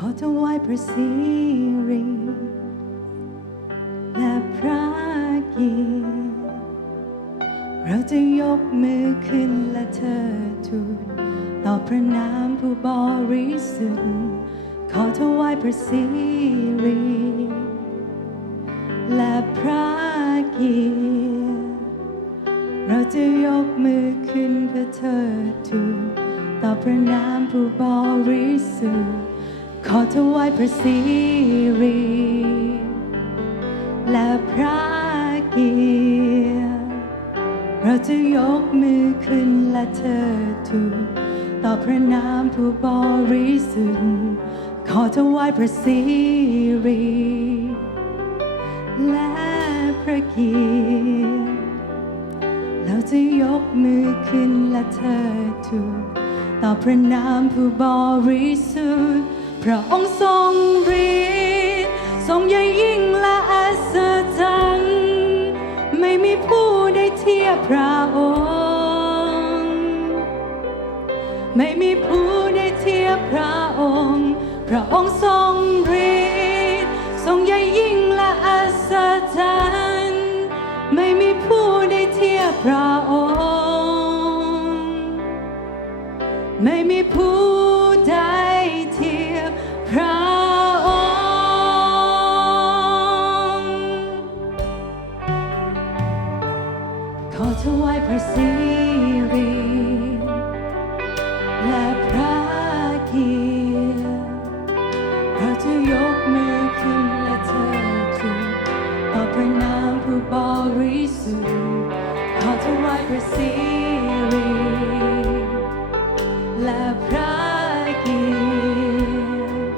ขอถวายพระสิริและพระเกียรติเราจะยกมือขึ้นและเธอทูลต่อพระนามผู้บริสุทธิ์ขอถวายพระสิริและพระเกียรติเราจะยกมือขึ้นเพื่อเธอทูลต่อพระนามผู้บริสุทธิ์ ขอถวายพระสิริและพระเกียรติเราจะยกมือขึ้นและเธอทูลต่อพระนามผู้บริสุทธิ์ขอถวายพระสิริและพระเกียรติเราจะยกมือขึ้นและเธอทูลต่อพระนามผู้บริสุทธิ์ พระองค์ทรงฤทธิ์ทรงใหญ่ยิ่งและอัศจรรย์ไม่มีผู้ได้เทียบพระองค์ ไม่มีผู้ได้เทียบพระองค์ พระองค์ทรงฤทธิ์ทรงใหญ่ยิ่งและอัศจรรย์ไม่มีผู้ได้เทียบพระองค์ ระสิริและพระเกียรติเราจะยกมือขึ้นและเธอทูต่อพระนามผู้บริสุทธิ์ขอถวายพระสิริและพระเกียรติ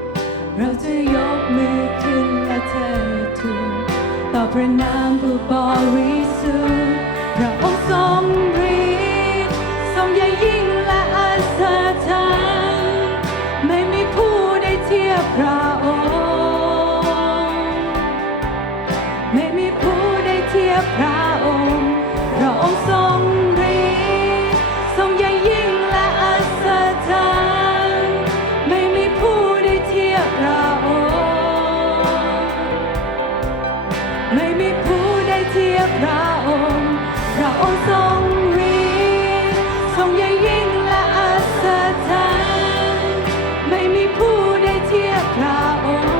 เราจะยกมือขึ้นและเธอทูต่อพระนามผู้บริ มรีทรงยายิ่งและอัศจรรย์ไม่มีผู้ใดเทียบพระองค์ไม่มีผู้ใดเทียบพระองค์พระองทรงรีทรงยายิ่งและอัศจรรย์ไม่มีผู้ใดเทียบพระองค์ไม่มีผู้ใดเทียบพระองค์ ระองค์ทรงมีทรงใหญ่ยิ่งและอัศจรรย์ไม่มีผู้ใดเทียบพระองค์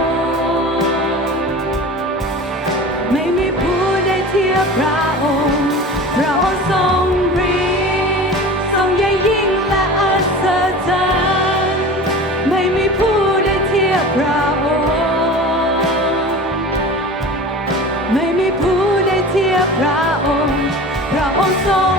ไม่มีผู้ใดเทียบพระองค์พระองค์ทรงมีทรงใหญ่ยิ่งและอัศจรรย์ไม่มีผู้ใดเทียบพระองค์ 서